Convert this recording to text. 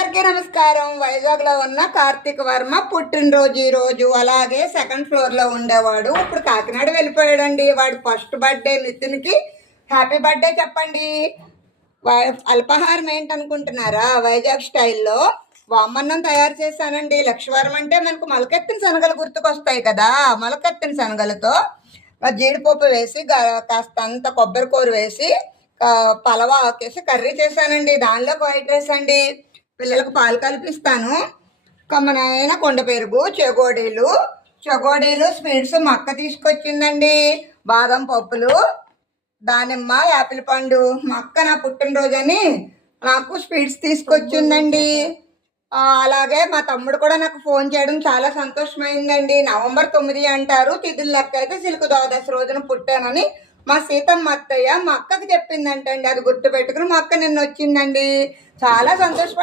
అందరికీ నమస్కారం. వైజాగ్ లో ఉన్న కార్తీక్ వర్మ పుట్టినరోజు ఈ రోజు. అలాగే సెకండ్ ఫ్లోర్ లో ఉండేవాడు, ఇప్పుడు కాకినాడ వెళ్ళిపోయాడండి. వాడు ఫస్ట్ బర్త్డే. నితిన్ కి హ్యాపీ బర్త్డే చెప్పండి. అల్పాహారం ఏంటనుకుంటున్నారా? వైజాగ్ స్టైల్లో వామన్నం తయారు చేశానండి. లక్ష్మీవారం అంటే మనకు మొలకెత్తిన శనగలు గుర్తుకొస్తాయి కదా. మొలకెత్తిన శనగలతో జీడిపప్పు వేసి కాస్త అంత కొబ్బరి కూర వేసి పలవ ఆకేసి కర్రీ చేశానండి. దానిలోకి వైట్ రైస్ అండి. పిల్లలకు పాలు కల్పిస్తాను. కమ్మనైన కొండ పెరుగు, చెగోడీలు స్వీట్స్ మా అక్క తీసుకొచ్చిందండి. బాదం పప్పులు, దానిమ్మ, యాపిల్ పండు. మా అక్క నా పుట్టినరోజు అని నాకు స్వీట్స్ తీసుకొచ్చిందండి. అలాగే మా తమ్ముడు కూడా నాకు ఫోన్ చేయడం చాలా సంతోషమైందండి. నవంబర్ 9 అంటారు, తిథుల లెక్క అయితే సిల్కు ద్వాదశి రోజున పుట్టానని మా సీతమ్మ అత్తయ్య మా అక్కకి చెప్పిందంటండి. అది గుర్తు పెట్టుకుని మా అక్క నిన్న వచ్చిందండి. చాలా సంతోషపడి